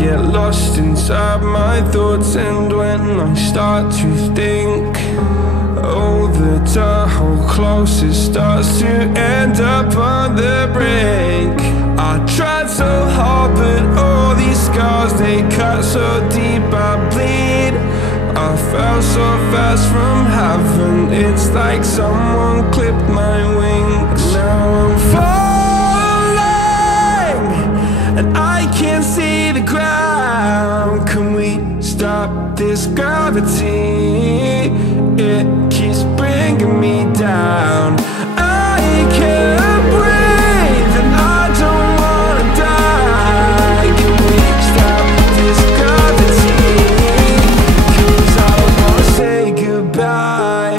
get lost inside my thoughts, and when I start to think, oh, the Tahoe closest starts to end up on the brink. I tried so hard, but all these scars, they cut so deep I bleed. I fell so fast from heaven, it's like someone clipped my wings. Now I'm falling, and I can't see the ground. Can we stop this gravity? It keeps bringing me down. I can't breathe and I don't wanna die. Can we stop this gravity? 'Cause I wanna say goodbye.